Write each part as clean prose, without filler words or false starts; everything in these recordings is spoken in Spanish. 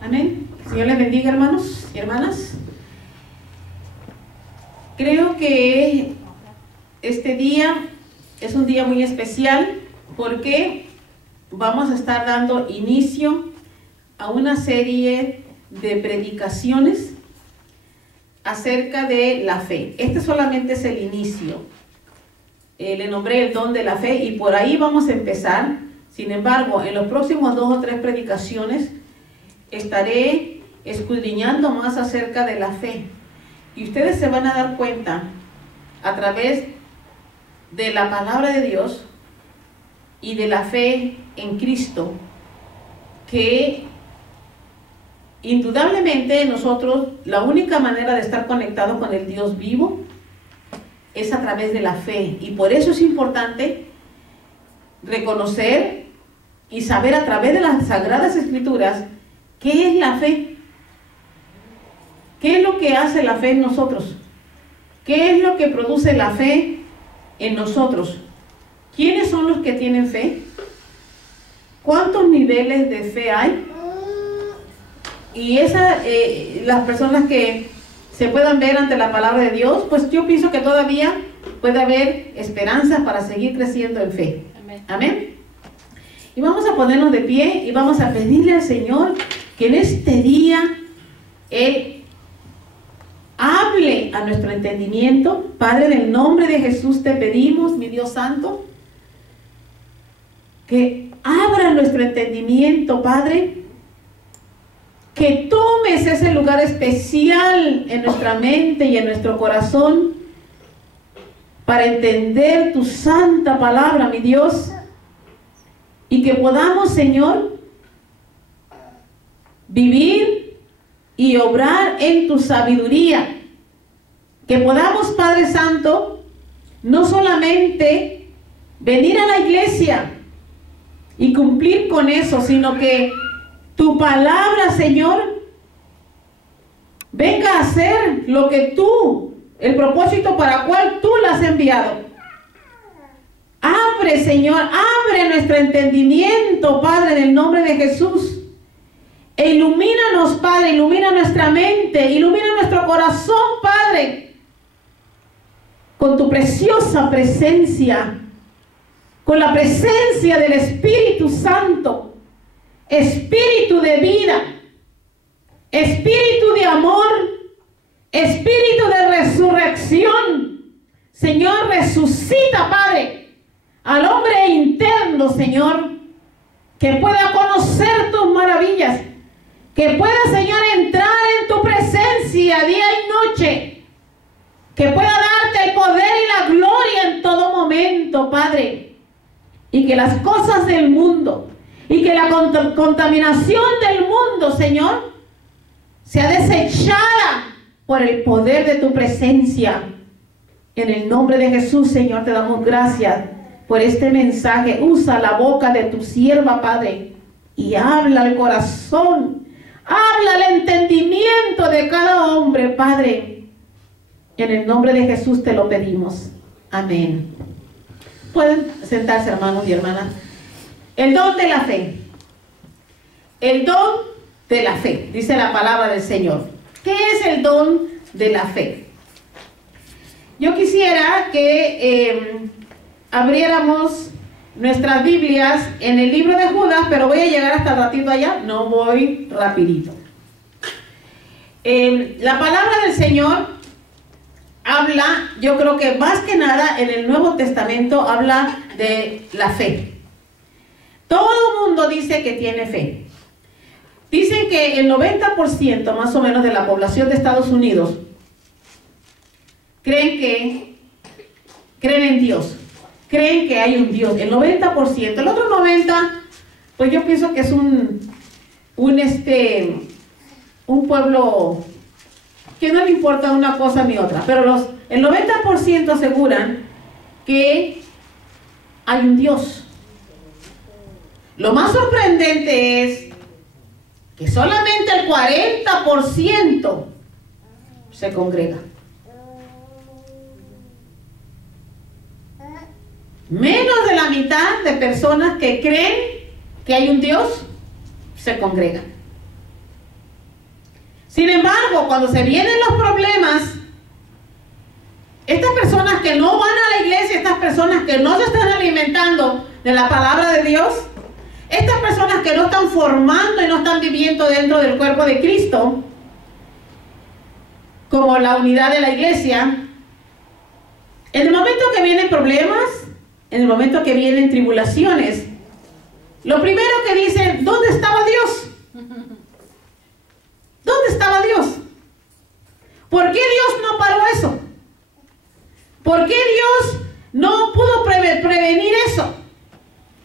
Amén. Señor les bendiga, hermanos y hermanas. Creo que este día es un día muy especial porque vamos a estar dando inicio a una serie de predicaciones acerca de la fe. Este solamente es el inicio. Le nombré el don de la fe y por ahí vamos a empezar. Sin embargo, en los próximos 2 o 3 predicaciones estaré escudriñando más acerca de la fe. Y ustedes se van a dar cuenta a través de la palabra de Dios y de la fe en Cristo que indudablemente nosotros, la única manera de estar conectados con el Dios vivo es a través de la fe. Y por eso es importante reconocer y saber a través de las Sagradas Escrituras qué es la fe. ¿Qué es lo que hace la fe en nosotros? ¿Qué es lo que produce la fe en nosotros? ¿Quiénes son los que tienen fe? ¿Cuántos niveles de fe hay? Y las personas que se puedan ver ante la palabra de Dios, pues yo pienso que todavía puede haber esperanzas para seguir creciendo en fe. Amén. Amén. Y vamos a ponernos de pie y vamos a pedirle al Señor que en este día Él hable a nuestro entendimiento. Padre, en el nombre de Jesús te pedimos, mi Dios Santo, que abra nuestro entendimiento, Padre, que tomes ese lugar especial en nuestra mente y en nuestro corazón para entender tu santa palabra, mi Dios, y que podamos, Señor, vivir y obrar en tu sabiduría. Que podamos, Padre Santo, no solamente venir a la iglesia y cumplir con eso, sino que tu palabra, Señor, venga a hacer lo que tú, el propósito para el cual tú la has enviado. Abre, Señor, abre nuestro entendimiento, Padre, en el nombre de Jesús. E ilumínanos, Padre, ilumina nuestra mente, ilumina nuestro corazón, Padre, con tu preciosa presencia, con la presencia del Espíritu Santo. Espíritu de vida, espíritu de amor, espíritu de resurrección. Señor, resucita, Padre, al hombre interno, Señor, que pueda conocer tus maravillas, que pueda, Señor, entrar en tu presencia día y noche, que pueda darte el poder y la gloria en todo momento, Padre, y que las cosas del mundo y que la contaminación del mundo, Señor, sea desechada por el poder de tu presencia. En el nombre de Jesús, Señor, te damos gracias por este mensaje. Usa la boca de tu sierva, Padre, y habla al corazón, habla al entendimiento de cada hombre, Padre. En el nombre de Jesús te lo pedimos. Amén. Pueden sentarse, hermanos y hermanas. El don de la fe. El don de la fe, dice la palabra del Señor. ¿Qué es el don de la fe? Yo quisiera que abriéramos nuestras Biblias en el libro de Judas, pero voy a llegar hasta ratito allá, no voy rapidito. La palabra del Señor habla, yo creo que más que nada en el Nuevo Testamento habla de la fe. Todo el mundo dice que tiene fe. Dicen que el 90% más o menos de la población de Estados Unidos creen en Dios, creen que hay un Dios, el 90%. El otro 90%, pues yo pienso que es un pueblo que no le importa una cosa ni otra, pero el 90% aseguran que hay un Dios. Lo más sorprendente es que solamente el 40% se congrega. Menos de la mitad de personas que creen que hay un Dios se congregan. Sin embargo, cuando se vienen los problemas, estas personas que no van a la iglesia, estas personas que no se están alimentando de la palabra de Dios, estas personas que no están formando y no están viviendo dentro del cuerpo de Cristo, como la unidad de la iglesia, en el momento que vienen problemas, en el momento que vienen tribulaciones, lo primero que dicen, ¿dónde estaba Dios? ¿Dónde estaba Dios? ¿Por qué Dios no paró eso? ¿Por qué Dios no pudo prevenir eso?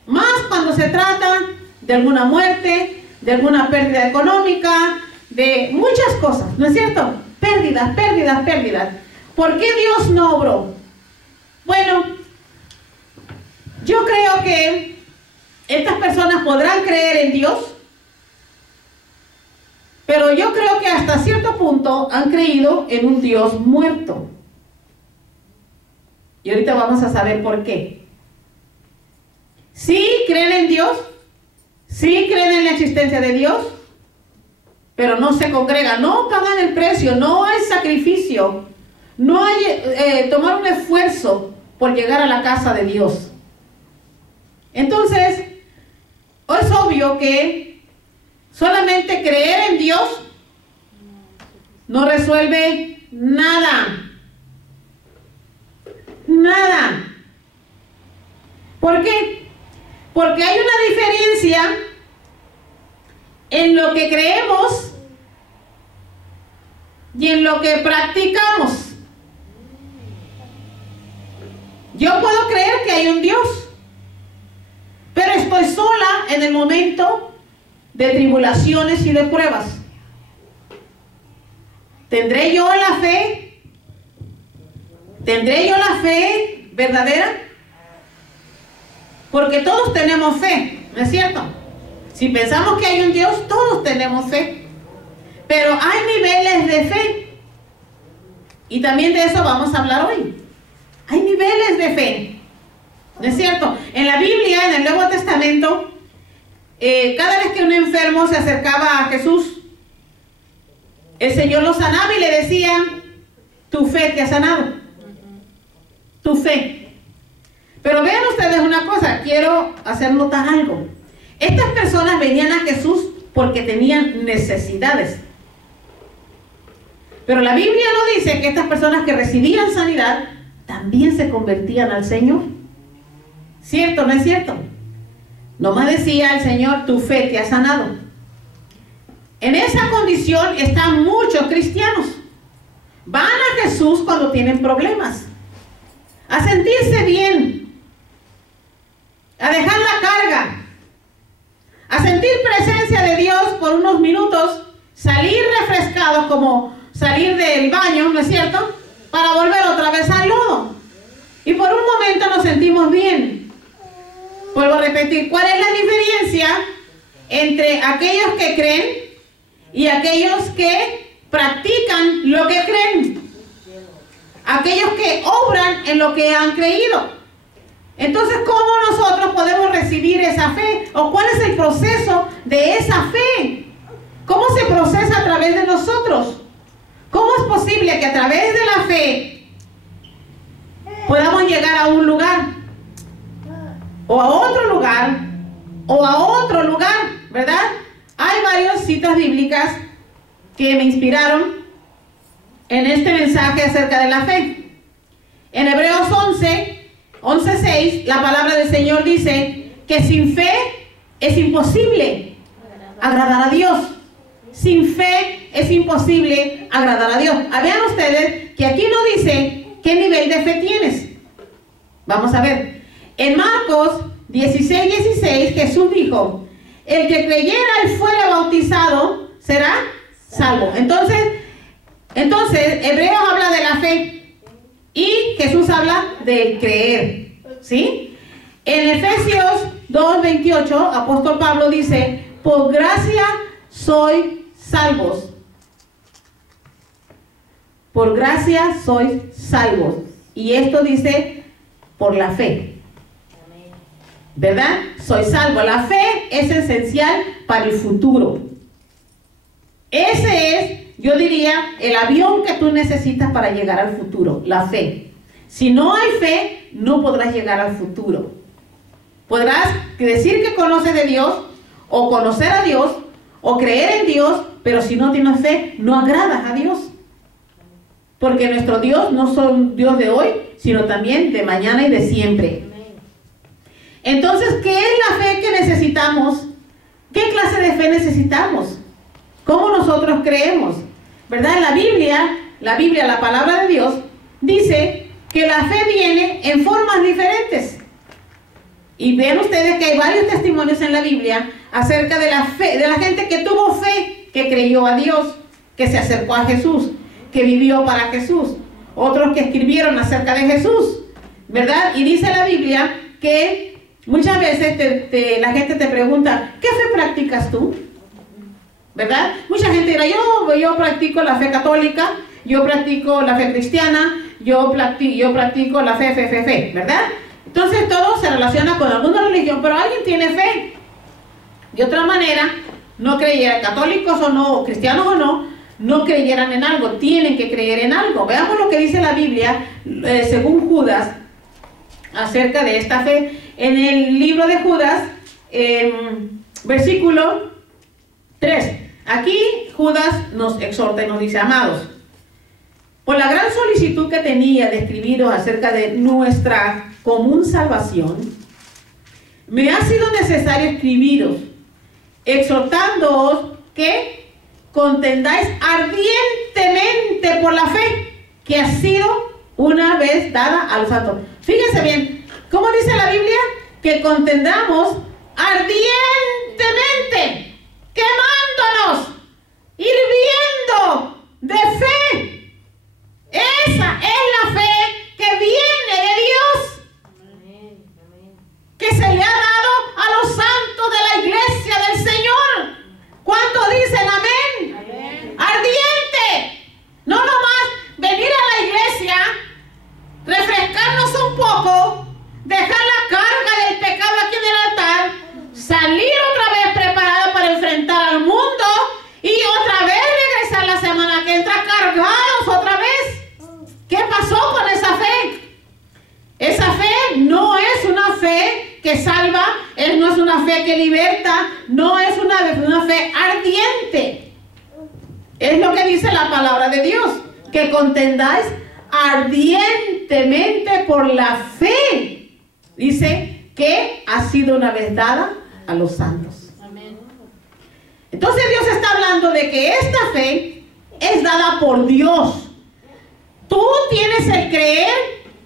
Más cuando se trata de alguna muerte, de alguna pérdida económica, de muchas cosas, ¿no es cierto? Pérdidas, pérdidas, pérdidas. ¿Por qué Dios no obró? Bueno, yo creo que estas personas podrán creer en Dios, pero yo creo que hasta cierto punto han creído en un Dios muerto. Y ahorita vamos a saber por qué. Sí creen en Dios, sí creen en la existencia de Dios, pero no se congregan, no pagan el precio, no hay sacrificio, no hay tomar un esfuerzo por llegar a la casa de Dios. Entonces, es obvio que solamente creer en Dios no resuelve nada. Nada. ¿Por qué? Porque hay una diferencia en lo que creemos y en lo que practicamos. Yo puedo creer que hay un Dios, pero estoy sola en el momento de tribulaciones y de pruebas. ¿Tendré yo la fe? ¿Tendré yo la fe verdadera? Porque todos tenemos fe, ¿no es cierto? Si pensamos que hay un Dios, todos tenemos fe. Pero hay niveles de fe. Y también de eso vamos a hablar hoy. Hay niveles de fe, ¿no es cierto? En la Biblia, en el Nuevo Testamento, cada vez que un enfermo se acercaba a Jesús, el Señor lo sanaba y le decía, tu fe te ha sanado. Tu fe. Pero vean ustedes una cosa, quiero hacer notar algo. Estas personas venían a Jesús porque tenían necesidades. Pero la Biblia no dice que estas personas que recibían sanidad también se convertían al Señor. ¿Cierto o no es cierto? Nomás decía el Señor, tu fe te ha sanado. En esa condición están muchos cristianos. Van a Jesús cuando tienen problemas, a sentirse bien, a dejar la carga, a sentir presencia de Dios por unos minutos, salir refrescados como salir del baño, ¿no es cierto?, para volver otra vez al lodo. Y por un momento nos sentimos bien. Vuelvo a repetir, ¿cuál es la diferencia entre aquellos que creen y aquellos que practican lo que creen? Aquellos que obran en lo que han creído. Entonces, ¿cómo nosotros podemos recibir esa fe? ¿O cuál es el proceso de esa fe? ¿Cómo se procesa a través de nosotros? ¿Cómo es posible que a través de la fe podamos llegar a un lugar, o a otro lugar, o a otro lugar, ¿verdad? Hay varias citas bíblicas que me inspiraron en este mensaje acerca de la fe. En Hebreos 11:6, la palabra del Señor dice que sin fe es imposible agradar a Dios. Sin fe es imposible agradar a Dios. Vean ustedes que aquí no dice qué nivel de fe tienes. Vamos a ver. En Marcos 16:16 Jesús dijo, el que creyera y fuera bautizado será salvo. Entonces Hebreos habla de la fe y Jesús habla del creer, ¿sí? En Efesios 2:28 apóstol Pablo dice, por gracia sois salvos. Por gracia sois salvos. Y esto dice por la fe, ¿verdad? Soy salvo. La fe es esencial para el futuro. Ese es yo diría, el avión que tú necesitas para llegar al futuro, la fe. Si no hay fe, no podrás llegar al futuro. Podrás decir que conoces de Dios, o conocer a Dios, o creer en Dios, pero si no tienes fe, no agradas a Dios. Porque nuestro Dios no es un Dios de hoy, sino también de mañana y de siempre. Entonces, ¿qué es la fe que necesitamos? ¿Qué clase de fe necesitamos? ¿Cómo nosotros creemos? ¿Verdad? La Biblia, la palabra de Dios, dice que la fe viene en formas diferentes. Y vean ustedes que hay varios testimonios en la Biblia acerca de la fe, de la gente que tuvo fe, que creyó a Dios, que se acercó a Jesús, que vivió para Jesús. Otros que escribieron acerca de Jesús, ¿verdad? Y dice la Biblia que muchas veces la gente te pregunta, ¿qué fe practicas tú? ¿Verdad? Mucha gente dirá, yo practico la fe católica, yo practico la fe cristiana, yo practico la fe, ¿verdad? Entonces todo se relaciona con alguna religión, pero alguien tiene fe. De otra manera, no creyera, católicos o no, cristianos o no, no creyeran en algo, tienen que creer en algo. Veamos lo que dice la Biblia, según Judas, acerca de esta fe. En el libro de Judas, versículo 3. Aquí Judas nos exhorta y nos dice, amados, por la gran solicitud que tenía de escribiros acerca de nuestra común salvación, me ha sido necesario escribiros, exhortándoos que contendáis ardientemente por la fe que ha sido una vez dada a los santos. Fíjense bien, ¿cómo dice la Biblia? Que contendamos ardientemente, quemándonos, hirviendo de fe. Esa es la fe que viene de Dios, que se le ha dado a los santos de la iglesia del Señor. ¿Cuántos dicen amén? Ardiente. No nomás venir a la iglesia, refrescarnos un poco, dejar la carga del pecado aquí en el altar, salir otra vez preparado para enfrentar al mundo y otra vez regresar la semana que entra cargados otra vez. ¿Qué pasó con esa fe? Esa fe no es una fe que salva, no es una fe que liberta, no es una fe ardiente. Es lo que dice la palabra de Dios, que contendáis ardientemente por la fe. Dice que ha sido una vez dada a los santos. Amén. Entonces Dios está hablando de que esta fe es dada por Dios. Tú tienes el creer,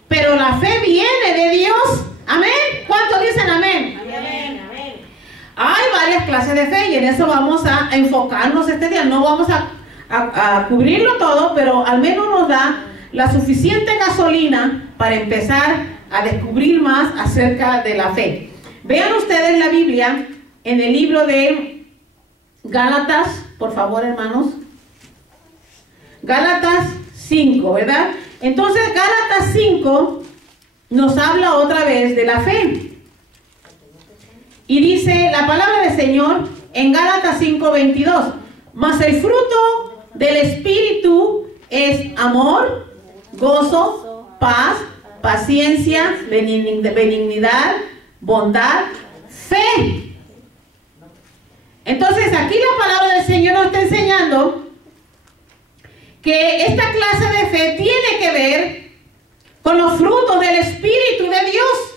pero la fe viene de Dios. Amén. ¿Cuántos dicen amén? Amén. Hay varias clases de fe y en eso vamos a enfocarnos este día. No vamos a cubrirlo todo, pero al menos nos da la suficiente gasolina para empezar a descubrir más acerca de la fe. Vean ustedes la Biblia en el libro de Gálatas, por favor, hermanos. Gálatas 5, ¿verdad? Entonces Gálatas 5 nos habla otra vez de la fe. Y dice la palabra del Señor en Gálatas 5:22, mas el fruto del Espíritu es amor, gozo, paz, paciencia, benignidad, bondad, fe. Entonces aquí la palabra del Señor nos está enseñando que esta clase de fe tiene que ver con los frutos del Espíritu de Dios.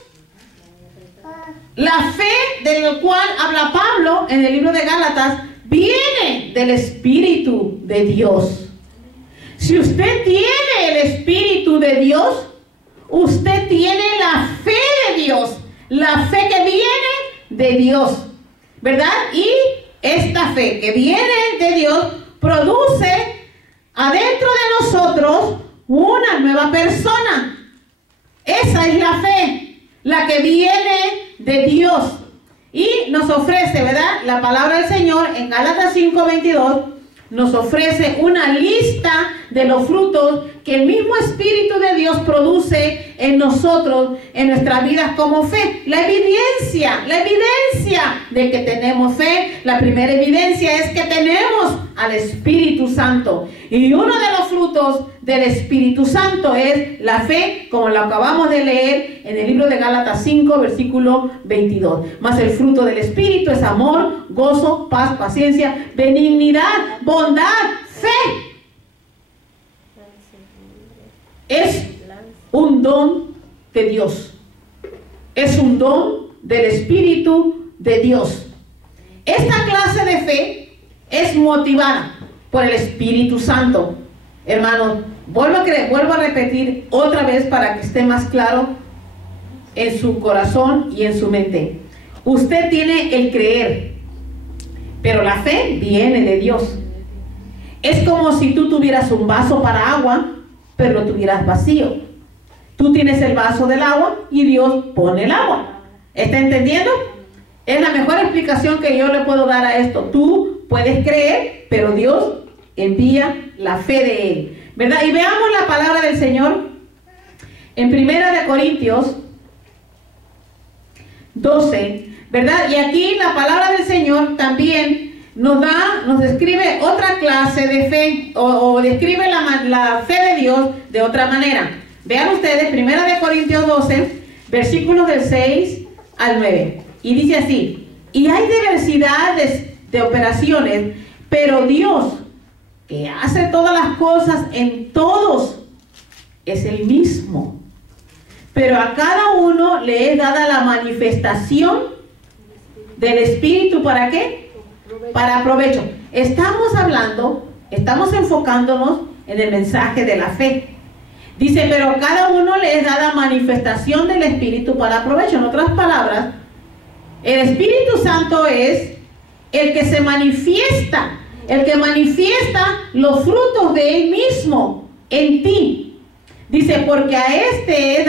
La fe del cual habla Pablo en el libro de Gálatas viene del Espíritu de Dios. Si usted tiene el Espíritu de Dios, usted tiene la fe de Dios, la fe que viene de Dios, ¿verdad? Y esta fe que viene de Dios produce adentro de nosotros una nueva persona. Esa es la fe, la que viene de Dios. Y nos ofrece, ¿verdad? La palabra del Señor en Gálatas 5:22 nos ofrece una lista de los frutos que el mismo Espíritu de Dios produce en nosotros, en nuestras vidas como fe. La evidencia de que tenemos fe, la primera evidencia es que tenemos al Espíritu Santo. Y uno de los frutos del Espíritu Santo es la fe, como lo acabamos de leer en el libro de Gálatas 5, versículo 22. Mas el fruto del Espíritu es amor, gozo, paz, paciencia, benignidad, bondad, fe. Es un don de Dios. Es un don del Espíritu de Dios. Esta clase de fe es motivada por el Espíritu Santo. Hermanos, vuelvo a repetir otra vez para que esté más claro en su corazón y en su mente. Usted tiene el creer, pero la fe viene de Dios. Es como si tú tuvieras un vaso para agua, pero lo tuvieras vacío. Tú tienes el vaso del agua y Dios pone el agua. ¿Está entendiendo? Es la mejor explicación que yo le puedo dar a esto. Tú puedes creer, pero Dios envía la fe de Él, ¿verdad? Y veamos la palabra del Señor en 1 Corintios 12, ¿verdad? Y aquí la palabra del Señor también nos describe otra clase de fe, o describe la fe de Dios de otra manera. Vean ustedes 1 Corintios 12, versículos del 6 al 9. Y dice así: y hay diversidad de operaciones, pero Dios, que hace todas las cosas en todos, es el mismo. Pero a cada uno le es dada la manifestación del Espíritu. ¿Para qué? Para provecho. Estamos enfocándonos en el mensaje de la fe. Dice, pero a cada uno le es dada manifestación del Espíritu para provecho. En otras palabras, el Espíritu Santo es el que se manifiesta, el que manifiesta los frutos de Él mismo en ti. Dice, porque a este es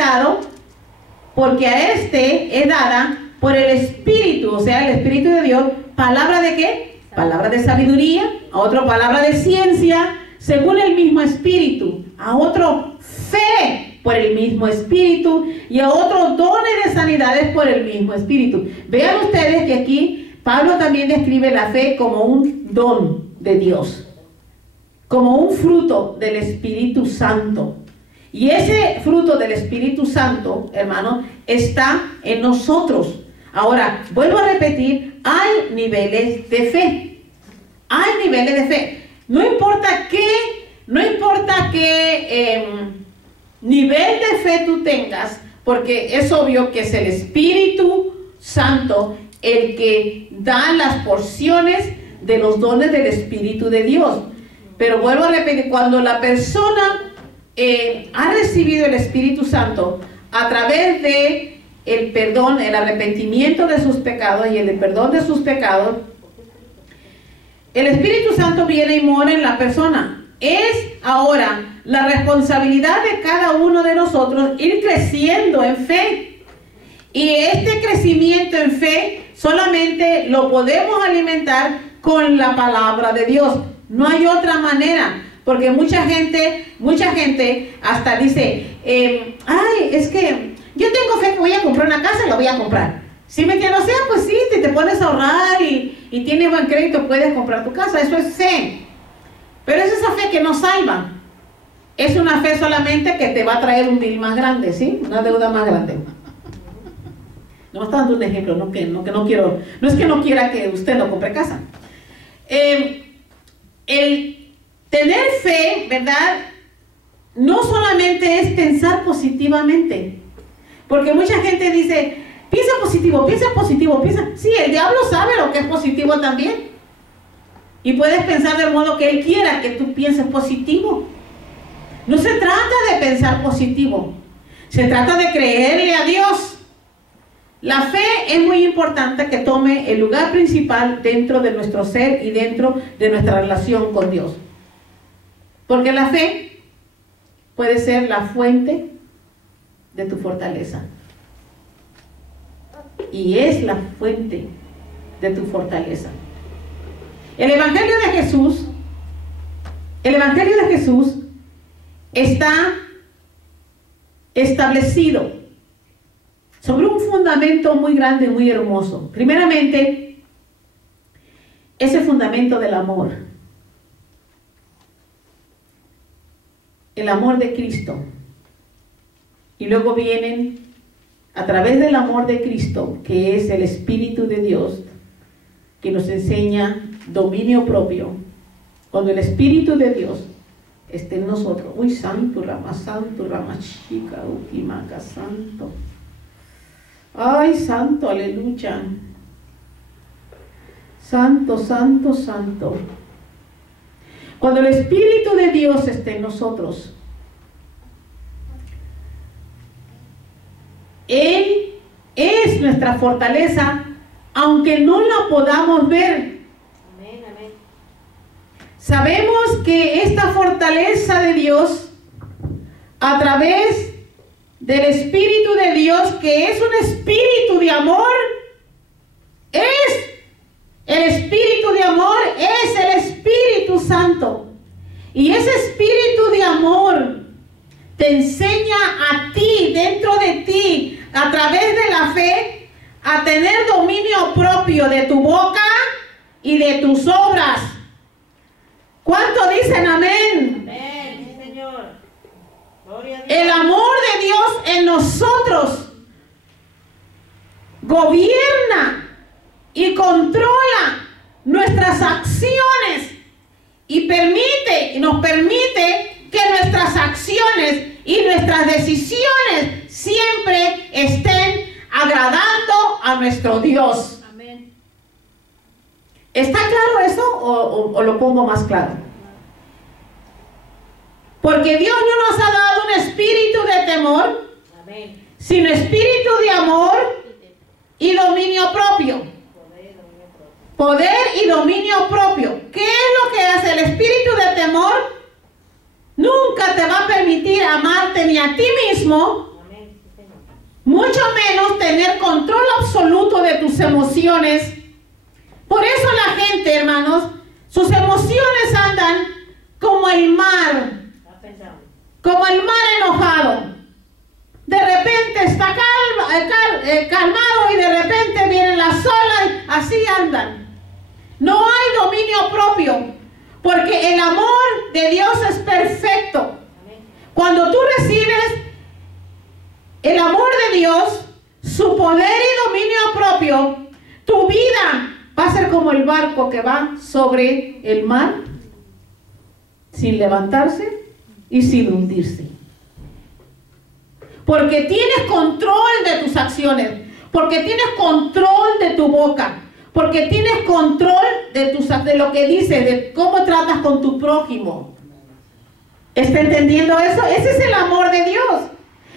dada por el Espíritu, o sea, el Espíritu de Dios, palabra de ¿qué? Palabra de sabiduría, a otro palabra de ciencia, según el mismo Espíritu, a otro fe por el mismo Espíritu, y a otros dones de sanidades por el mismo Espíritu. Vean ustedes que aquí Pablo también describe la fe como un don de Dios, como un fruto del Espíritu Santo. Y ese fruto del Espíritu Santo, hermano, está en nosotros. Ahora, vuelvo a repetir, hay niveles de fe. Hay niveles de fe. No importa qué nivel de fe tú tengas, porque es obvio que es el Espíritu Santo el que da las porciones de los dones del Espíritu de Dios. Pero vuelvo a repetir, cuando la persona ha recibido el Espíritu Santo a través de el perdón, el arrepentimiento de sus pecados y el perdón de sus pecados, el Espíritu Santo viene y mora en la persona. Es ahora la responsabilidad de cada uno de nosotros ir creciendo en fe. Y este crecimiento en fe solamente lo podemos alimentar con la palabra de Dios. No hay otra manera. Porque mucha gente hasta dice, ay, es que yo tengo fe que voy a comprar una casa y la voy a comprar. Si me entiendes, o sea, pues sí, te pones a ahorrar y tienes buen crédito, puedes comprar tu casa. Eso es fe. Pero es esa fe que no salva. Es una fe solamente que te va a traer un bill más grande, ¿sí? Una deuda más grande. No me está dando un ejemplo, no es que no quiera que usted no compre casa. Tener fe, ¿verdad? No solamente es pensar positivamente. Porque mucha gente dice, piensa positivo, piensa. Sí, el diablo sabe lo que es positivo también. Y puedes pensar del modo que él quiera que tú pienses positivo. No se trata de pensar positivo. Se trata de creerle a Dios. La fe es muy importante que tome el lugar principal dentro de nuestro ser y dentro de nuestra relación con Dios. Porque la fe puede ser la fuente de tu fortaleza. Y es la fuente de tu fortaleza. El Evangelio de Jesús está establecido sobre un fundamento muy grande, muy hermoso. Primeramente, ese fundamento del amor. El amor de Cristo. Y luego vienen, a través del amor de Cristo, que es el Espíritu de Dios, que nos enseña dominio propio. Cuando el Espíritu de Dios esté en nosotros. Uy, santo, rama chica, utimaca, santo. Ay, santo, aleluya. Santo, santo, santo. Cuando el Espíritu de Dios esté en nosotros, Él es nuestra fortaleza, aunque no la podamos ver. Amén, amén. Sabemos que esta fortaleza de Dios, a través del Espíritu de Dios, que es un espíritu de amor, es el Espíritu de amor, es el Espíritu Santo. Y ese Espíritu de amor te enseña a ti, dentro de ti, a través de la fe, a tener dominio propio de tu boca y de tus obras. ¿Cuánto dicen amén? Amén, sí, Señor. Gloria a Dios. El amor de Dios en nosotros gobierna y controla nuestras acciones y nos permite que nuestras acciones y nuestras decisiones siempre estén agradando a nuestro Dios. Amén. ¿Está claro eso o lo pongo más claro? Porque Dios no nos ha dado un espíritu de temor, Amén. sino espíritu de amor y dominio propio. Poder y dominio propio. ¿Qué es lo que hace el espíritu de temor? Nunca te va a permitir amarte ni a ti mismo, Amén, sí, Señor. mucho menos tener control absoluto de tus emociones. Por eso la gente, hermanos, sus emociones andan como el mar, Está pensando. como el mar enojado. De repente está calmado y de repente vienen las olas, así andan. No hay dominio propio, porque el amor de Dios es perfecto. Amén. Cuando tú recibes el amor de Dios, su poder y dominio propio, tu vida va a ser como el barco que va sobre el mar, sin levantarse y sin hundirse. Porque tienes control de tus acciones, porque tienes control de tu boca, porque tienes control de lo que dices, de cómo tratas con tu prójimo. ¿Está entendiendo eso? Ese es el amor de Dios.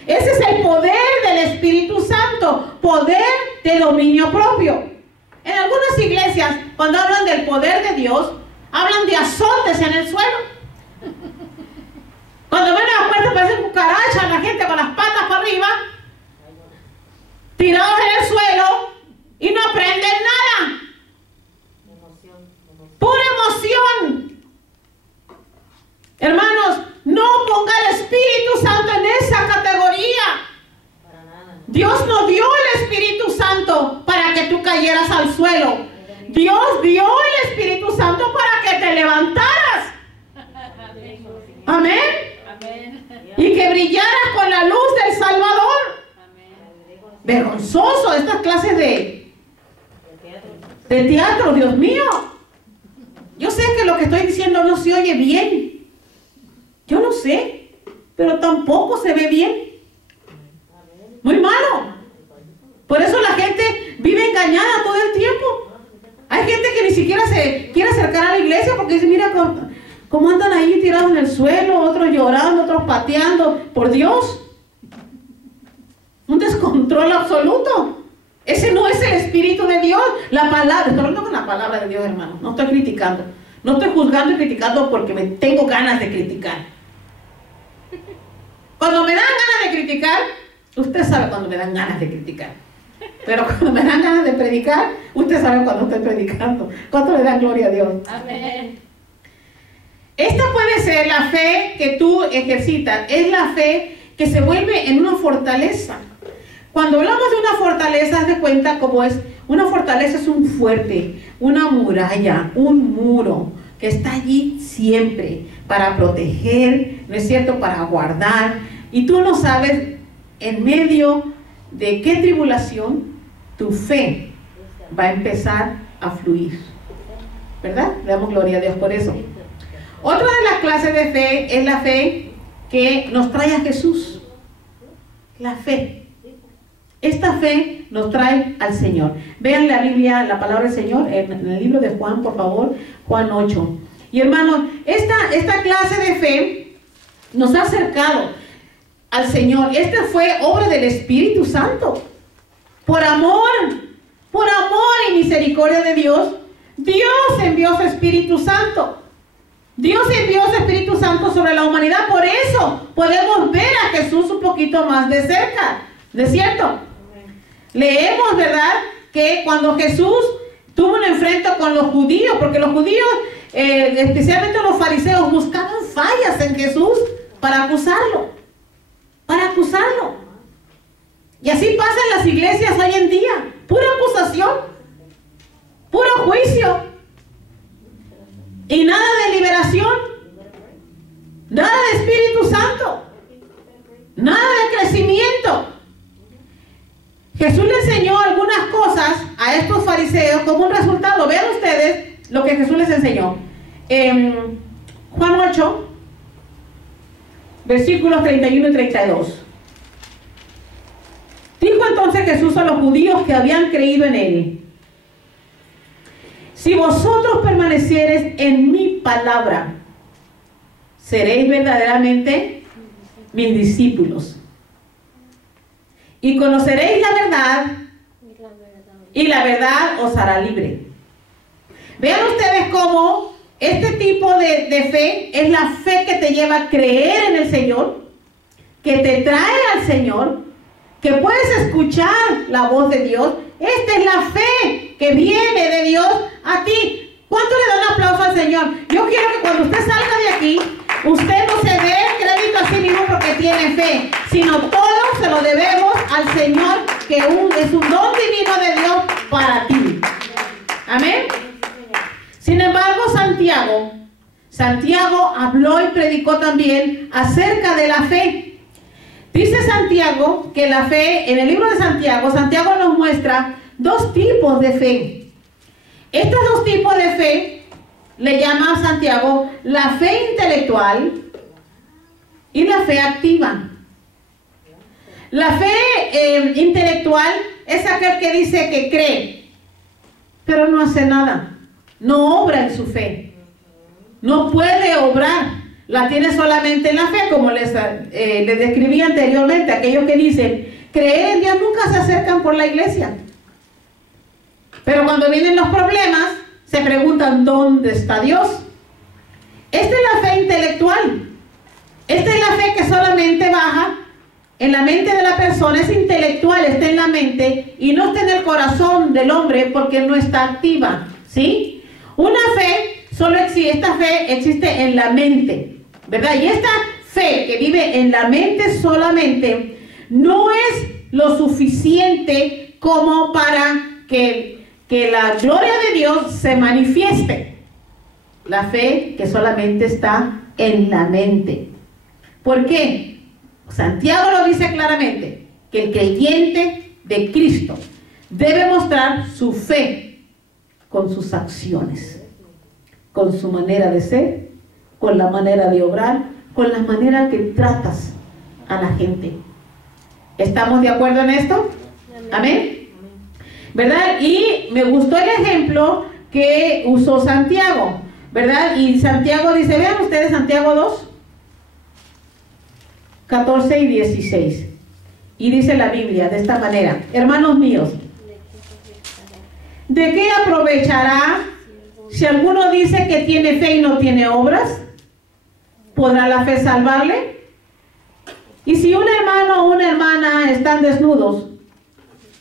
Ese es el poder del Espíritu Santo, poder de dominio propio. En algunas iglesias, cuando hablan del poder de Dios, hablan de azotes en el suelo. Cuando ven a la puerta parecen cucarachas, la gente con las patas para arriba, tirados en el suelo, y no aprenden nada. Emoción, emoción. Pura emoción. Hermanos, no ponga el Espíritu Santo en esa categoría. Para nada. Dios no dio el Espíritu Santo para que tú cayeras al suelo. Dios dio el Espíritu Santo para que te levantaras. Amén. Amén. Y que brillaras con la luz del Salvador. Amén. Vergonzoso estas clases de El teatro. teatro, Dios mío. Yo sé que lo que estoy diciendo no se oye bien. Yo lo sé, pero tampoco se ve bien. Muy malo. Por eso la gente vive engañada todo el tiempo. Hay gente que ni siquiera se quiere acercar a la iglesia porque dice, mira cómo andan ahí tirados en el suelo, otros llorando, otros pateando. Por Dios. Un descontrol absoluto. Ese no es el Espíritu de Dios. La palabra, estoy hablando con la palabra de Dios, hermano. No estoy criticando. No estoy juzgando y criticando porque me tengo ganas de criticar. Cuando me dan ganas de criticar, usted sabe cuando me dan ganas de criticar. Pero cuando me dan ganas de predicar, usted sabe cuando estoy predicando. ¿Cuánto le dan gloria a Dios? Amén. Esta puede ser la fe que tú ejercitas, es la fe que se vuelve en una fortaleza. Cuando hablamos de una fortaleza, haz de cuenta cómo es. Una fortaleza es un fuerte, una muralla, un muro que está allí siempre para proteger, ¿no es cierto?, para guardar. Y tú no sabes en medio de qué tribulación tu fe va a empezar a fluir, ¿verdad? Le damos gloria a Dios por eso. Otra de las clases de fe es la fe que nos trae a Jesús. La fe. Esta fe nos trae al Señor. Vean la Biblia, la palabra del Señor, en el libro de Juan, por favor, Juan 8. Y hermanos, esta clase de fe nos ha acercado al Señor. Esta fue obra del Espíritu Santo. Por amor y misericordia de Dios, Dios envió su Espíritu Santo. Dios envió su Espíritu Santo sobre la humanidad. Por eso podemos ver a Jesús un poquito más de cerca. ¿No es cierto? Leemos, ¿verdad?, que cuando Jesús tuvo un enfrentamiento con los judíos, porque los judíos, especialmente los fariseos, buscaban fallas en Jesús para acusarlo. Y así pasa en las iglesias hoy en día. Pura acusación, puro juicio. Y nada de liberación, nada de Espíritu Santo, nada de crecimiento. Jesús le enseñó algunas cosas a estos fariseos como un resultado. Vean ustedes lo que Jesús les enseñó. Juan 8, versículos 31 y 32. Dijo entonces Jesús a los judíos que habían creído en él: si vosotros permaneciereis en mi palabra, seréis verdaderamente mis discípulos. Y conoceréis la verdad, y la verdad os hará libre. Vean ustedes cómo este tipo de fe es la fe que te lleva a creer en el Señor, que te trae al Señor, que puedes escuchar la voz de Dios. Esta es la fe que viene de Dios a ti. ¿Cuánto le da un aplauso al Señor? Yo quiero que cuando usted salga de aquí, usted no se dé crédito a sí mismo porque tiene fe, sino todo se lo debemos al Señor, que es un don divino de Dios para ti. Amén. Sin embargo, Santiago habló y predicó también acerca de la fe. Dice Santiago que la fe, en el libro de Santiago nos muestra dos tipos de fe. Estos dos tipos de fe le llama a Santiago la fe intelectual y la fe activa. La fe intelectual es aquel que dice que cree, pero no hace nada, no obra en su fe, no puede obrar. La tiene solamente en la fe, como les describí anteriormente. Aquellos que dicen creer en Dios nunca se acercan por la iglesia, pero cuando vienen los problemas se preguntan ¿dónde está Dios? Esta es la fe intelectual. Esta es la fe que solamente baja en la mente de la persona, es intelectual, está en la mente y no está en el corazón del hombre porque no está activa, ¿sí? Una fe solo existe, esta fe existe en la mente, ¿verdad? Y esta fe que vive en la mente solamente no es lo suficiente como para que la gloria de Dios se manifieste. La fe que solamente está en la mente. ¿Por qué? Santiago lo dice claramente, que el creyente de Cristo debe mostrar su fe con sus acciones, con su manera de ser, con la manera de obrar, con la manera que tratas a la gente. ¿Estamos de acuerdo en esto? Amén. ¿Verdad? Y me gustó el ejemplo que usó Santiago, ¿verdad? Y Santiago dice, vean ustedes Santiago 2, 14 y 16. Y dice la Biblia de esta manera: hermanos míos, ¿de qué aprovechará si alguno dice que tiene fe y no tiene obras? ¿Podrá la fe salvarle? Y si un hermano o una hermana están desnudos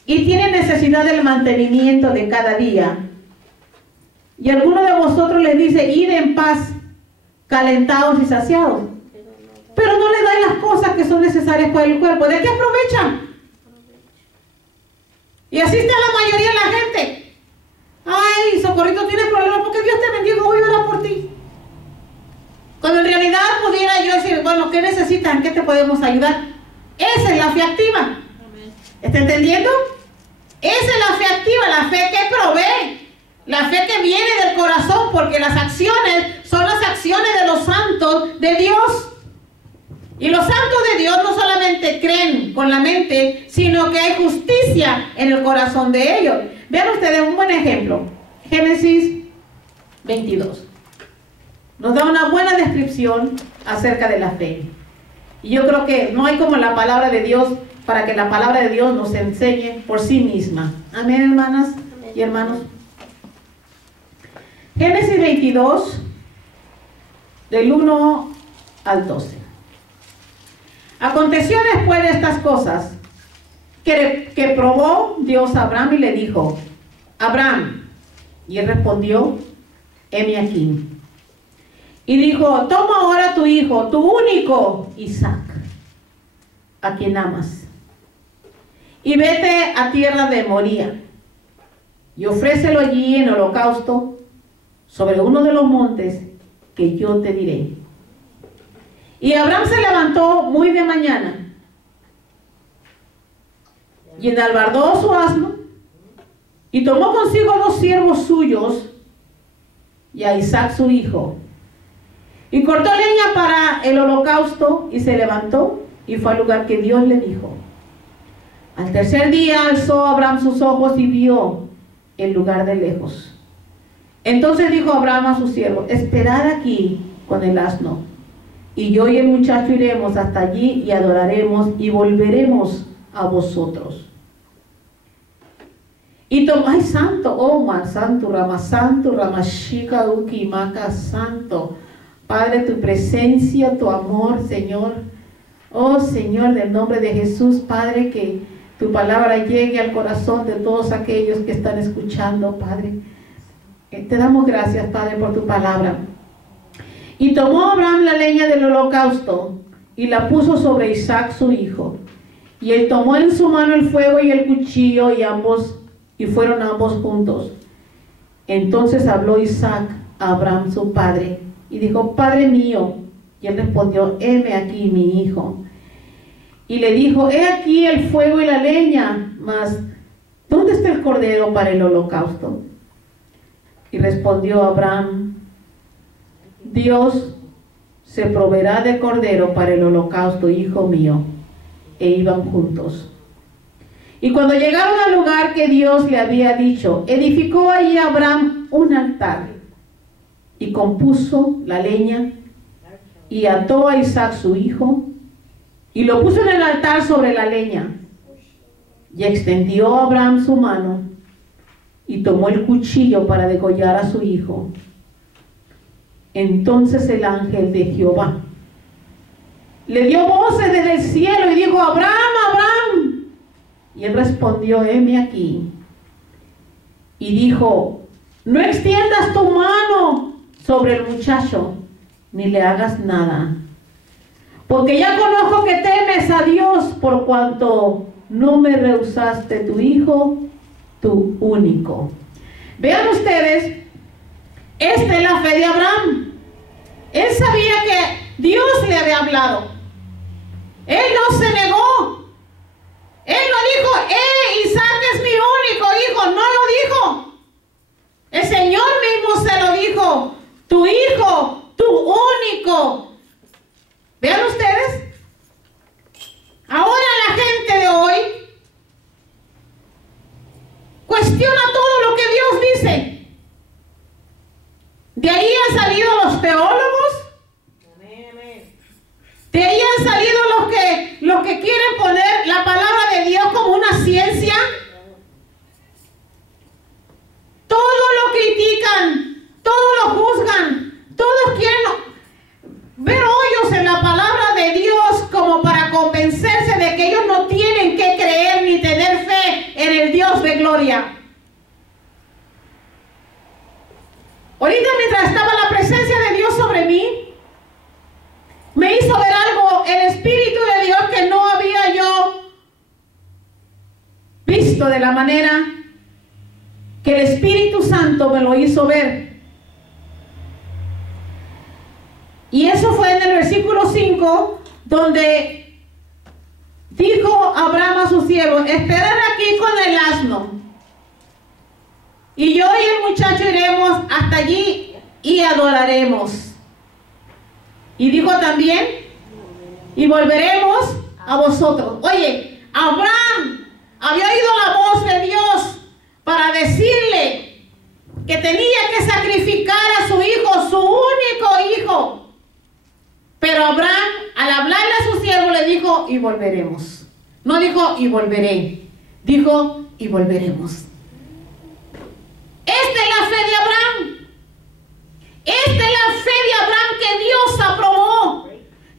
y tienen necesidad del mantenimiento de cada día, y alguno de vosotros les dice, id en paz, calentados y saciados. Pero no le dan las cosas que son necesarias para el cuerpo. ¿De qué aprovechan? Y así está la mayoría de la gente. Ay, Socorrito, tienes problemas porque Dios te bendiga, voy a orar por ti. Cuando en realidad pudiera yo decir, bueno, ¿qué necesitas? ¿En qué te podemos ayudar? Esa es la fe activa. ¿Está entendiendo? Esa es la fe activa, la fe que provee, la fe que viene del corazón, porque las acciones son las acciones de los santos de Dios. Y los santos de Dios no solamente creen con la mente, sino que hay justicia en el corazón de ellos. Vean ustedes un buen ejemplo. Génesis 22. Nos da una buena descripción acerca de la fe. Y yo creo que no hay como la palabra de Dios para que la palabra de Dios nos enseñe por sí misma. Amén, hermanas y hermanos. Génesis 22, del 1 al 12. Aconteció después de estas cosas que probó Dios a Abraham y le dijo: Abraham. Y él respondió: heme aquí. Y dijo: toma ahora tu hijo, tu único Isaac, a quien amas, y vete a tierra de Moría, y ofrécelo allí en holocausto sobre uno de los montes que yo te diré. Y Abraham se levantó muy de mañana, y enalbardó su asno, y tomó consigo 2 siervos suyos, y a Isaac su hijo, y cortó leña para el holocausto, y se levantó, y fue al lugar que Dios le dijo. Al tercer día alzó Abraham sus ojos y vio el lugar de lejos. Entonces dijo Abraham a sus siervos: esperad aquí con el asno, y yo y el muchacho iremos hasta allí y adoraremos y volveremos a vosotros. Y tomó, ay santo, Oma, santo, Ramashika, Uki, Maca, santo. Padre, tu presencia, tu amor, Señor. Oh Señor, en el nombre de Jesús, Padre, que tu palabra llegue al corazón de todos aquellos que están escuchando, Padre. Te damos gracias, Padre, por tu palabra. Y tomó Abraham la leña del holocausto y la puso sobre Isaac su hijo. Y él tomó en su mano el fuego y el cuchillo, y fueron ambos juntos. Entonces habló Isaac a Abraham su padre y dijo: Padre mío. Y él respondió: heme aquí mi hijo. Y le dijo: he aquí el fuego y la leña, mas ¿dónde está el cordero para el holocausto? Y respondió Abraham: Dios se proveerá de cordero para el holocausto, hijo mío. E iban juntos. Y cuando llegaron al lugar que Dios le había dicho, edificó allí Abraham un altar, y compuso la leña, y ató a Isaac su hijo, y lo puso en el altar sobre la leña. Y extendió Abraham su mano, y tomó el cuchillo para degollar a su hijo. Entonces el ángel de Jehová le dio voces desde el cielo y dijo: Abraham, Abraham. Y él respondió: heme aquí. Y dijo: no extiendas tu mano sobre el muchacho, ni le hagas nada, porque ya conozco que temes a Dios, por cuanto no me rehusaste tu hijo, tu único. Vean ustedes, esta es la fe de Abraham. Él sabía que Dios le había hablado. Él no se negó. Él no dijo: Isaac es mi único hijo. No lo dijo. El Señor mismo se lo dijo: tu hijo, tu único. Vean ustedes. Ahora la gente de hoy cuestiona todo lo que Dios dice. De ahí han salido los teólogos. De ahí han salido los que quieren poner la palabra de Dios como una ciencia. Todo lo critican, todo lo juzgan, todos visto de la manera que el Espíritu Santo me lo hizo ver. Y eso fue en el versículo 5, donde dijo Abraham a sus siervos: esperad aquí con el asno, y yo y el muchacho iremos hasta allí y adoraremos. Y dijo también: y volveremos a vosotros. Oye, Abraham había oído la voz de Dios para decirle que tenía que sacrificar a su hijo, su único hijo. Pero Abraham, al hablarle a su siervo, le dijo: y volveremos. No dijo: y volveré. Dijo: y volveremos. Esta es la fe de Abraham. Esta es la fe de Abraham que Dios aprobó.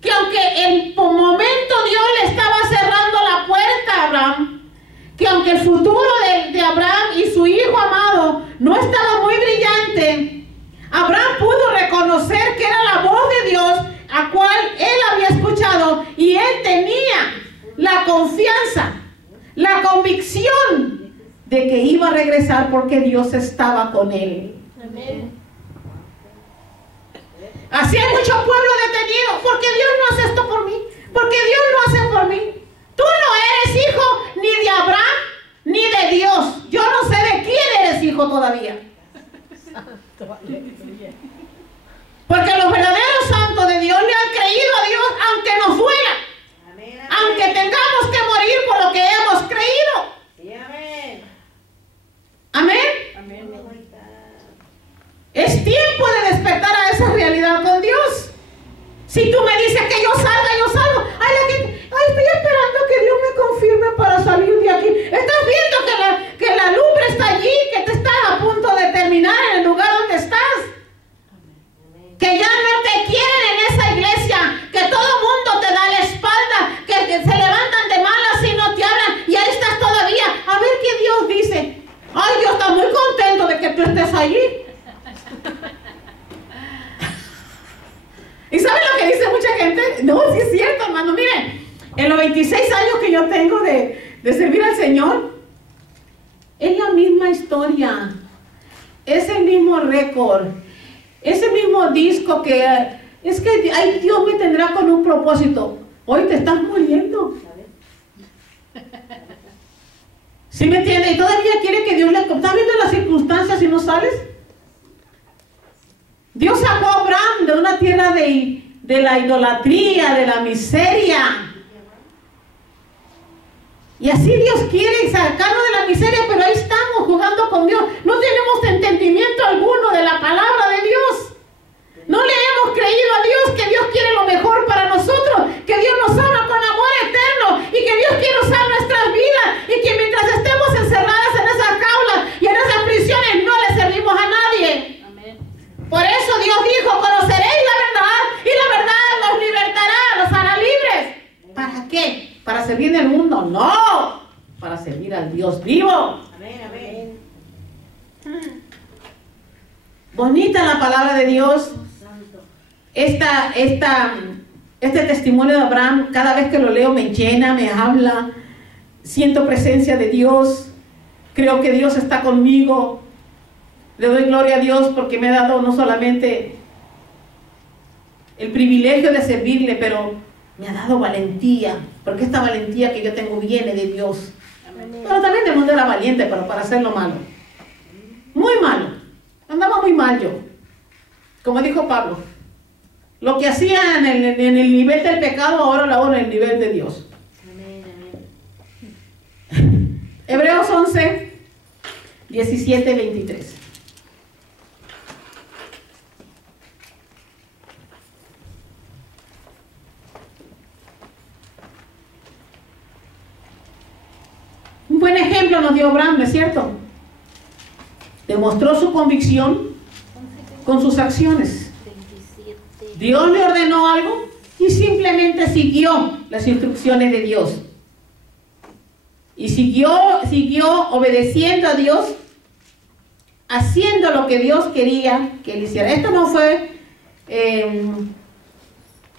Que aunque en un momento Dios le estaba cerrando la puerta a Abraham, que aunque el futuro de Abraham y su hijo amado no estaba muy brillante, Abraham pudo reconocer que era la voz de Dios a cual él había escuchado, y él tenía la confianza, la convicción de que iba a regresar porque Dios estaba con él. Amén. Así hay mucho pueblo detenido. Porque Dios no hace esto por mí. Porque Dios lo hace por mí. Tú no eres hijo ni de Abraham ni de Dios. Yo no sé de quién eres hijo todavía. Porque los verdaderos santos de Dios le han creído a Dios aunque nos duela. Amén, amén. Aunque tengamos que morir por lo que hemos creído. Sí, amén. Amén. Amén. Es tiempo de despertar a esa realidad con Dios. Si tú me dices que yo salga, yo salgo. Estoy esperando que Dios me confirme para salir de aquí. Estás viendo que la lumbre está allí, que te estás a punto de terminar en el lugar donde estás. Que ya no te quieren en esa iglesia, que todo el mundo te da la espalda, que se levantan de malas y no te hablan, y ahí estás todavía. A ver qué Dios dice. Ay, Dios está muy contento de que tú estés allí. ¿Y saben lo que dice mucha gente? No, sí es cierto, hermano. Miren, en los 26 años que yo tengo de servir al Señor, es la misma historia, es el mismo récord, es el mismo disco que es que ay, Dios me tendrá con un propósito. Hoy te estás muriendo. ¿Sí me entiende? Y todavía quiere que Dios le... ¿Estás viendo las circunstancias y no sales? Dios sacó a Abraham de una tierra de la idolatría, de la miseria. Y así Dios quiere sacarnos de la miseria, pero ahí estamos jugando con Dios. No tenemos entendimiento alguno de la palabra de Dios. No le hemos creído a Dios que Dios quiere lo mejor para nosotros, que Dios nos ama con amor eterno y que Dios quiere usar nuestras vidas y que mientras estemos encerradas en esas jaulas y en esas prisiones no le servimos a nadie. Amén. Por eso Dios dijo: conoceréis la verdad y la verdad los libertará, los hará libres. ¿Para qué? ¿Para servir al mundo? No, para servir al Dios vivo. Amén, amén. Bonita la palabra de Dios. Este testimonio de Abraham, cada vez que lo leo me llena, me habla, siento presencia de Dios, creo que Dios está conmigo. Le doy gloria a Dios porque me ha dado no solamente el privilegio de servirle, pero me ha dado valentía, porque esta valentía que yo tengo viene de Dios. Amén. Pero también del mundo era valiente, pero para hacer lo malo. Muy malo. Andaba muy mal yo. Como dijo Pablo, lo que hacía en el nivel del pecado, ahora lo hago en el nivel de Dios. Amén, amén. Hebreos 11, 17, 23. Un buen ejemplo nos dio Abraham, ¿no es cierto? Demostró su convicción con sus acciones. 27. Dios le ordenó algo y simplemente siguió las instrucciones de Dios. Y siguió obedeciendo a Dios, haciendo lo que Dios quería que él hiciera. Esto no fue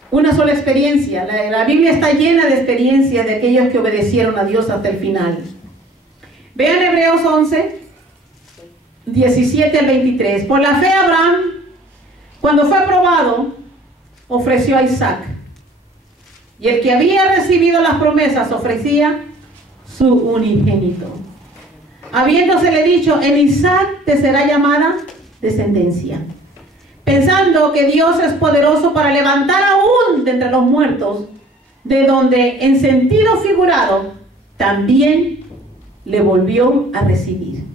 una sola experiencia. La Biblia está llena de experiencias de aquellos que obedecieron a Dios hasta el final. Vean Hebreos 11, 17 al 23. Por la fe Abraham, cuando fue probado, ofreció a Isaac. Y el que había recibido las promesas ofrecía su unigénito, habiéndosele dicho: en Isaac te será llamada descendencia, pensando que Dios es poderoso para levantar aún de entre los muertos, de donde en sentido figurado también le volvió a recibir.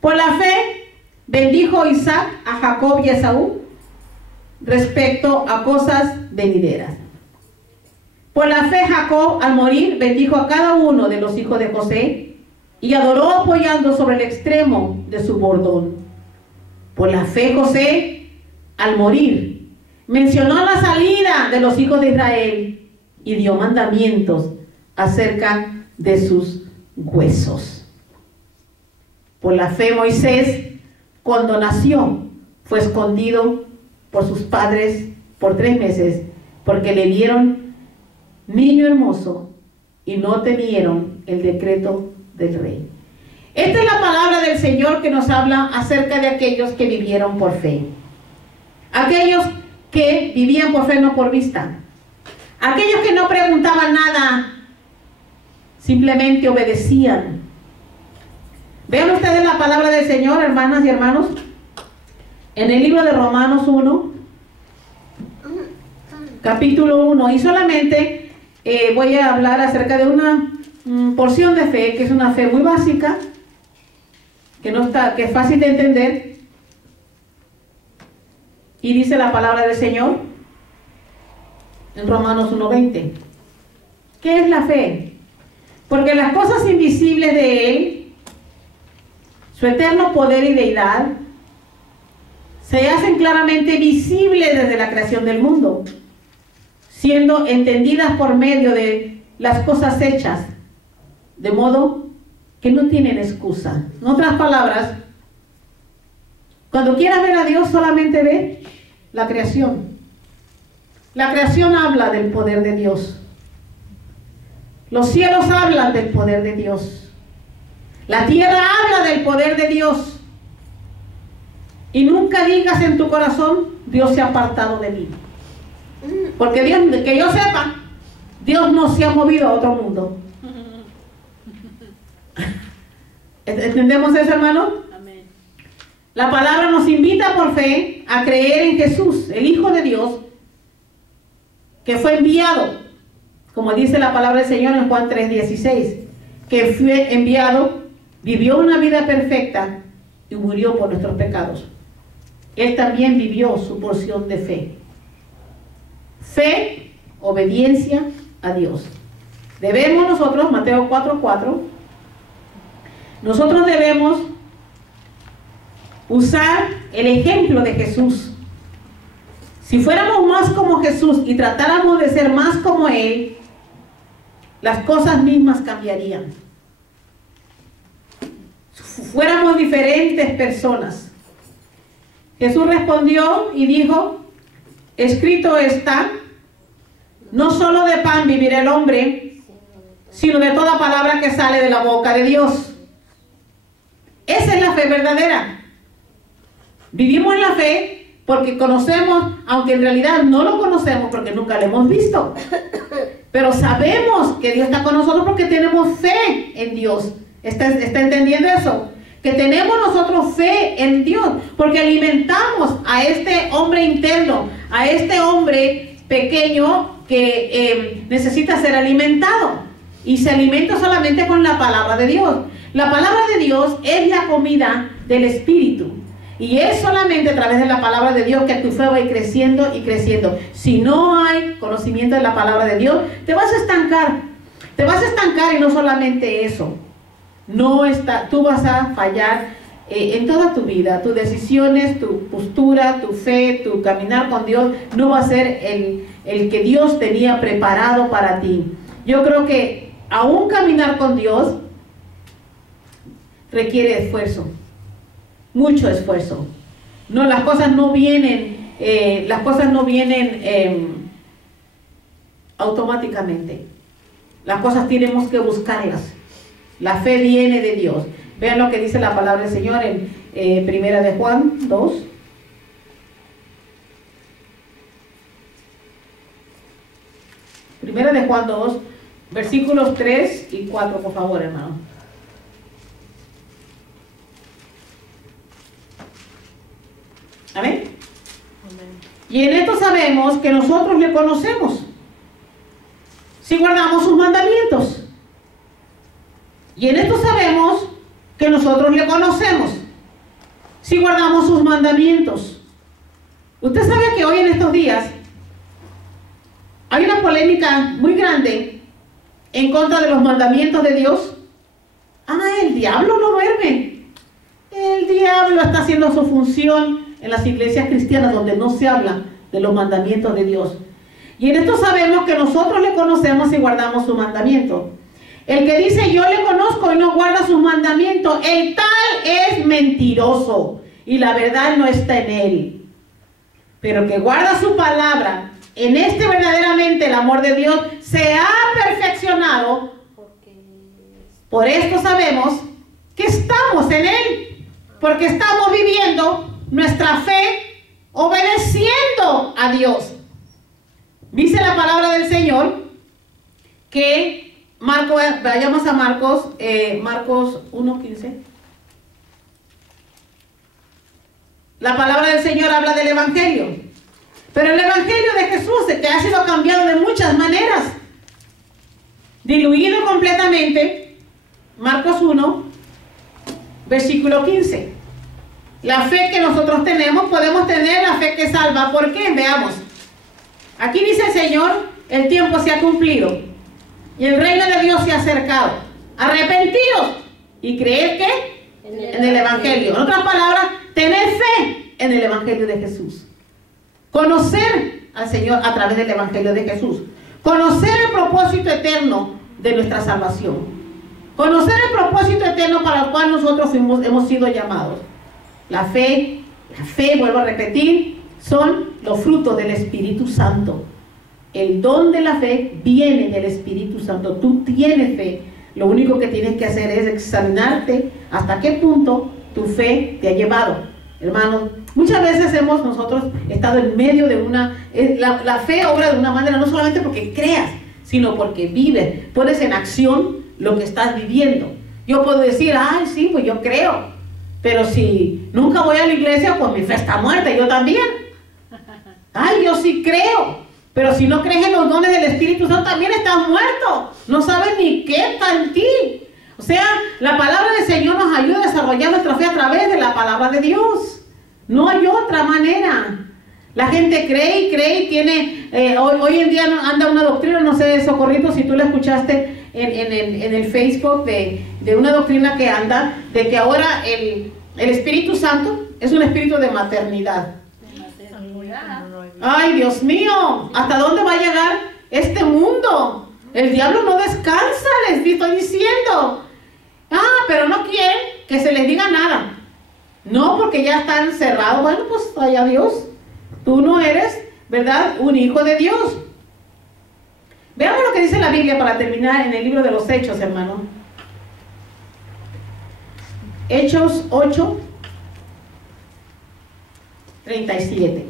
Por la fe bendijo Isaac a Jacob y a Esaú respecto a cosas venideras. Por la fe Jacob, al morir, bendijo a cada uno de los hijos de José y adoró apoyando sobre el extremo de su bordón. Por la fe José, al morir, mencionó la salida de los hijos de Israel y dio mandamientos acerca de sus huesos. Por la fe Moisés, cuando nació, fue escondido por sus padres por 3 meses, porque le vieron niño hermoso y no temieron el decreto del rey. Esta es la palabra del Señor que nos habla acerca de aquellos que vivieron por fe. Aquellos que vivían por fe, no por vista. Aquellos que no preguntaban nada, simplemente obedecían. Vean ustedes la palabra del Señor, hermanas y hermanos, en el libro de Romanos 1, capítulo 1, y solamente voy a hablar acerca de una porción de fe, que es una fe muy básica, que es fácil de entender, y dice la palabra del Señor en Romanos 1:20. ¿Qué es la fe? Porque las cosas invisibles de Él, su eterno poder y deidad, se hacen claramente visibles desde la creación del mundo, siendo entendidas por medio de las cosas hechas, de modo que no tienen excusa. En otras palabras, cuando quieras ver a Dios, solamente ve la creación. La creación habla del poder de Dios. Los cielos hablan del poder de Dios. La tierra habla del poder de Dios. Y nunca digas en tu corazón: Dios se ha apartado de mí. Porque Dios, que yo sepa, Dios no se ha movido a otro mundo. ¿Entendemos eso, hermano? Amén. La palabra nos invita por fe a creer en Jesús, el Hijo de Dios, que fue enviado, como dice la palabra del Señor en Juan 3:16, que fue enviado, vivió una vida perfecta y murió por nuestros pecados. Él también vivió su porción de fe. Fe, obediencia a Dios. Debemos nosotros, Mateo 4:4, nosotros debemos usar el ejemplo de Jesús. Si fuéramos más como Jesús y tratáramos de ser más como Él, las cosas mismas cambiarían. Fuéramos diferentes personas. Jesús respondió y dijo: escrito está, no solo de pan vivirá el hombre, sino de toda palabra que sale de la boca de Dios. Esa es la fe verdadera. Vivimos en la fe porque conocemos, aunque en realidad no lo conocemos porque nunca lo hemos visto. Pero sabemos que Dios está con nosotros porque tenemos fe en Dios. ¿Está entendiendo eso? Que tenemos nosotros fe en Dios porque alimentamos a este hombre interno, a este hombre pequeño que necesita ser alimentado. Y se alimenta solamente con la palabra de Dios. La palabra de Dios es la comida del Espíritu. Y es solamente a través de la palabra de Dios que tu fe va a ir creciendo y creciendo. Si no hay conocimiento de la palabra de Dios, te vas a estancar. Te vas a estancar, y no solamente eso. Tú vas a fallar en toda tu vida. Tus decisiones, tu postura, tu fe, tu caminar con Dios no va a ser el que Dios tenía preparado para ti. Yo creo que aún caminar con Dios requiere esfuerzo, mucho esfuerzo. No, las cosas no vienen automáticamente. Las cosas tenemos que buscarlas. La fe viene de Dios. Vean lo que dice la palabra del Señor en Primera de Juan 2. Primera de Juan 2, versículos 3 y 4, por favor, hermano. Amén. Y en esto sabemos que nosotros le conocemos, si guardamos sus mandamientos. Y en esto sabemos que nosotros le conocemos, si guardamos sus mandamientos. Usted sabe que hoy en estos días hay una polémica muy grande en contra de los mandamientos de Dios. El diablo no duerme. El diablo está haciendo su función en las iglesias cristianas donde no se habla de los mandamientos de Dios. Y en esto sabemos que nosotros le conocemos y guardamos su mandamiento. El que dice yo le conozco y no guarda sus mandamientos, el tal es mentiroso y la verdad no está en él. Pero que guarda su palabra, en este verdaderamente el amor de Dios se ha perfeccionado. Por esto sabemos que estamos en él, porque estamos viviendo nuestra fe obedeciendo a Dios. Dice la palabra del Señor que vayamos a Marcos 1:15. La palabra del Señor habla del Evangelio, pero el Evangelio de Jesús, que ha sido cambiado de muchas maneras, diluido completamente. Marcos 1, versículo 15. La fe que nosotros tenemos, podemos tener la fe que salva. ¿Por qué? Veamos. Aquí dice el Señor, el tiempo se ha cumplido y el reino de Dios se ha acercado. Arrepentidos y creed ¿qué? En el Evangelio. En otras palabras, tener fe en el Evangelio de Jesús. Conocer al Señor a través del Evangelio de Jesús. Conocer el propósito eterno de nuestra salvación. Conocer el propósito eterno para el cual nosotros hemos sido llamados. La fe, vuelvo a repetir, son los frutos del Espíritu Santo. El don de la fe viene del Espíritu Santo. Tú tienes fe. Lo único que tienes que hacer es examinarte hasta qué punto tu fe te ha llevado. Hermanos, muchas veces hemos nosotros estado en medio de la fe obra de una manera, no solamente porque creas, sino porque vives, pones en acción lo que estás viviendo. Yo puedo decir, sí, pues yo creo. Pero si nunca voy a la iglesia, pues mi fe está muerta, yo también. Yo sí creo. Pero si no crees en los dones del Espíritu Santo, también estás muerto. No sabes ni qué está en ti. O sea, la palabra del Señor nos ayuda a desarrollar nuestra fe a través de la palabra de Dios. No hay otra manera. La gente cree y tiene... hoy en día anda una doctrina, no sé, Socorrito, si tú la escuchaste en el Facebook de una doctrina que anda, de que ahora el Espíritu Santo es un espíritu de maternidad. Ay, Dios mío, ¿hasta dónde va a llegar este mundo? El diablo no descansa, les estoy diciendo. Pero no quieren que se les diga nada. No, porque ya están cerrados. Bueno, pues allá Dios. Tú no eres, ¿verdad?, un hijo de Dios. Veamos lo que dice la Biblia para terminar en el libro de los Hechos, hermano. Hechos 8, 37.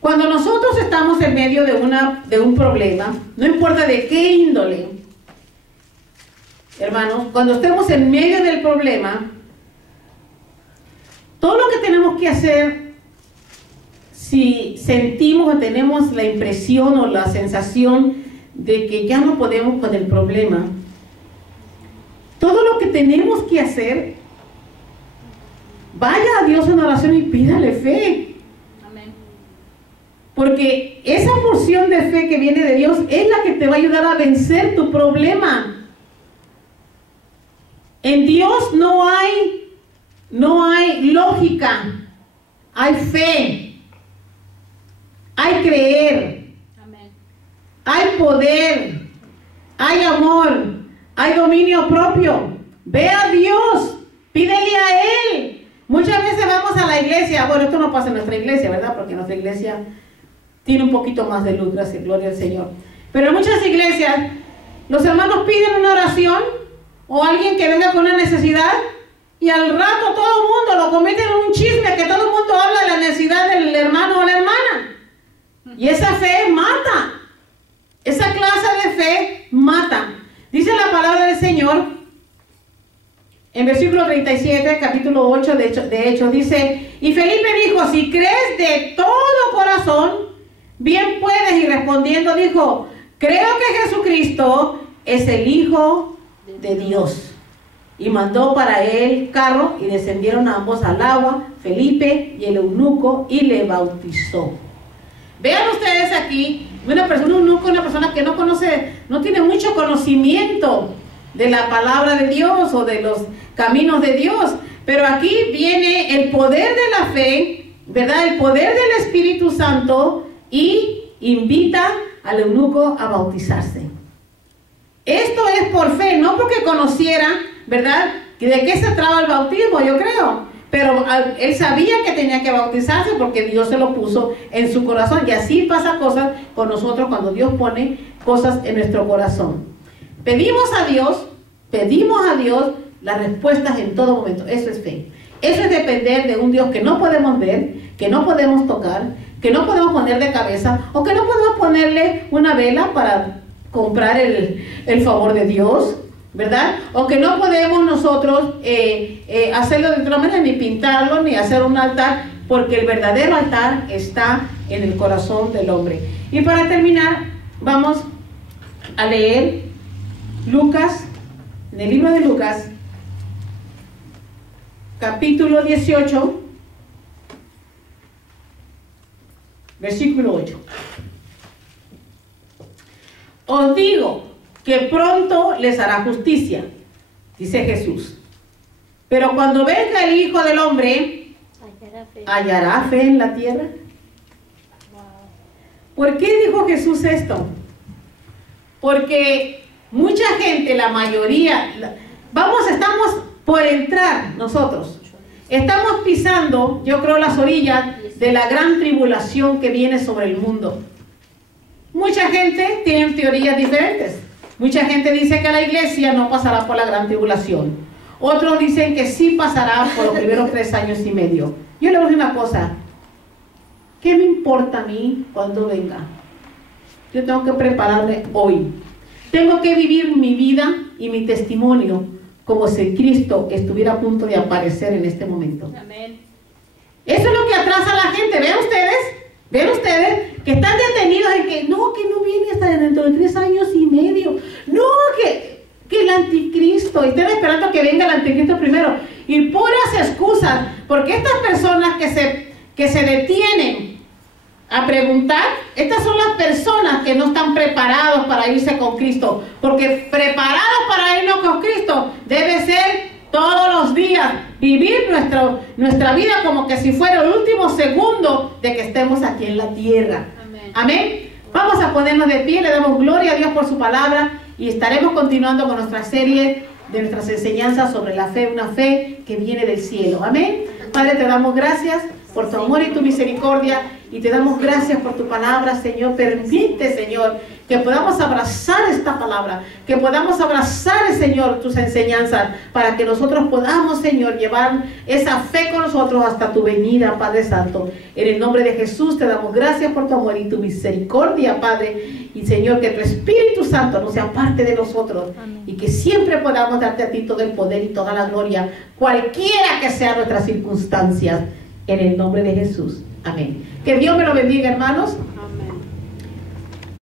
Cuando nosotros estamos en medio de un problema, no importa de qué índole, hermanos, cuando estemos en medio del problema, todo lo que tenemos que hacer, si sentimos o tenemos la impresión o la sensación de que ya no podemos con el problema, todo lo que tenemos que hacer, vaya a Dios en oración y pídale fe. Porque esa porción de fe que viene de Dios es la que te va a ayudar a vencer tu problema. En Dios no hay lógica, hay fe, hay creer, hay poder, hay amor, hay dominio propio. Ve a Dios, pídele a Él. Muchas veces vamos a la iglesia, bueno, esto no pasa en nuestra iglesia, ¿verdad? Porque nuestra iglesia tiene un poquito más de luz, gracias, gloria al Señor. Pero en muchas iglesias, los hermanos piden una oración o alguien que venga con una necesidad y al rato todo el mundo lo convierte en un chisme, que todo el mundo habla de la necesidad del hermano o la hermana. Y esa fe mata. Esa clase de fe mata. Dice la palabra del Señor en versículo 37, capítulo 8 de Hechos, dice: y Felipe dijo, si crees de todo corazón, bien puedes. Y respondiendo dijo, creo que Jesucristo es el Hijo de Dios. Y mandó para él carro y descendieron ambos al agua, Felipe y el eunuco, y le bautizó. Vean ustedes aquí, un eunuco, una persona que no conoce, no tiene mucho conocimiento de la palabra de Dios o de los caminos de Dios. Pero aquí viene el poder de la fe, ¿verdad? El poder del Espíritu Santo, y invita al eunuco a bautizarse. Esto es por fe, no porque conociera, ¿verdad?, de qué se trata el bautismo, yo creo. Pero él sabía que tenía que bautizarse porque Dios se lo puso en su corazón. Y así pasa cosas con nosotros cuando Dios pone cosas en nuestro corazón. Pedimos a Dios las respuestas en todo momento. Eso es fe. Eso es depender de un Dios que no podemos ver, que no podemos tocar, que no podemos poner de cabeza, o que no podemos ponerle una vela para comprar el favor de Dios, ¿verdad? O que no podemos nosotros hacerlo de otra manera, ni pintarlo, ni hacer un altar, porque el verdadero altar está en el corazón del hombre. Y para terminar, vamos a leer Lucas, en el libro de Lucas, capítulo 18, versículo 8. Os digo que pronto les hará justicia, dice Jesús. Pero cuando venga el Hijo del Hombre, ¿hallará fe en la tierra? ¿Por qué dijo Jesús esto? Porque mucha gente, la mayoría, estamos por entrar nosotros. Estamos pisando, yo creo, las orillas de la gran tribulación que viene sobre el mundo. Mucha gente tiene teorías diferentes. Mucha gente dice que la iglesia no pasará por la gran tribulación. Otros dicen que sí pasará por los primeros 3 años y medio. Yo le voy a decir una cosa. ¿Qué me importa a mí cuando venga? Yo tengo que prepararme hoy. Tengo que vivir mi vida y mi testimonio como si Cristo estuviera a punto de aparecer en este momento. Amén. Eso es lo que atrasa a la gente. Vean ustedes que están detenidos en que no viene hasta dentro de 3 años y medio. No, que el anticristo. Y están esperando que venga el anticristo primero. Y puras excusas. Porque estas personas que se detienen a preguntar, estas son las personas que no están preparados para irse con Cristo. Porque preparados para irnos con Cristo debe ser todos los días, vivir nuestra vida como que si fuera el último segundo de que estemos aquí en la tierra. Amén. Amén. Vamos a ponernos de pie, le damos gloria a Dios por su palabra y estaremos continuando con nuestra serie de nuestras enseñanzas sobre la fe, una fe que viene del cielo. Amén. Padre, te damos gracias por tu amor y tu misericordia y te damos gracias por tu palabra, Señor. Permite, Señor, que podamos abrazar esta palabra, que podamos abrazar, Señor, tus enseñanzas, para que nosotros podamos, Señor, llevar esa fe con nosotros hasta tu venida, Padre Santo. En el nombre de Jesús te damos gracias por tu amor y tu misericordia, Padre. Y, Señor, que tu Espíritu Santo no se aparte de nosotros. Amén. Y que siempre podamos darte a ti todo el poder y toda la gloria, cualquiera que sean nuestras circunstancias. En el nombre de Jesús. Amén. Que Dios me lo bendiga, hermanos.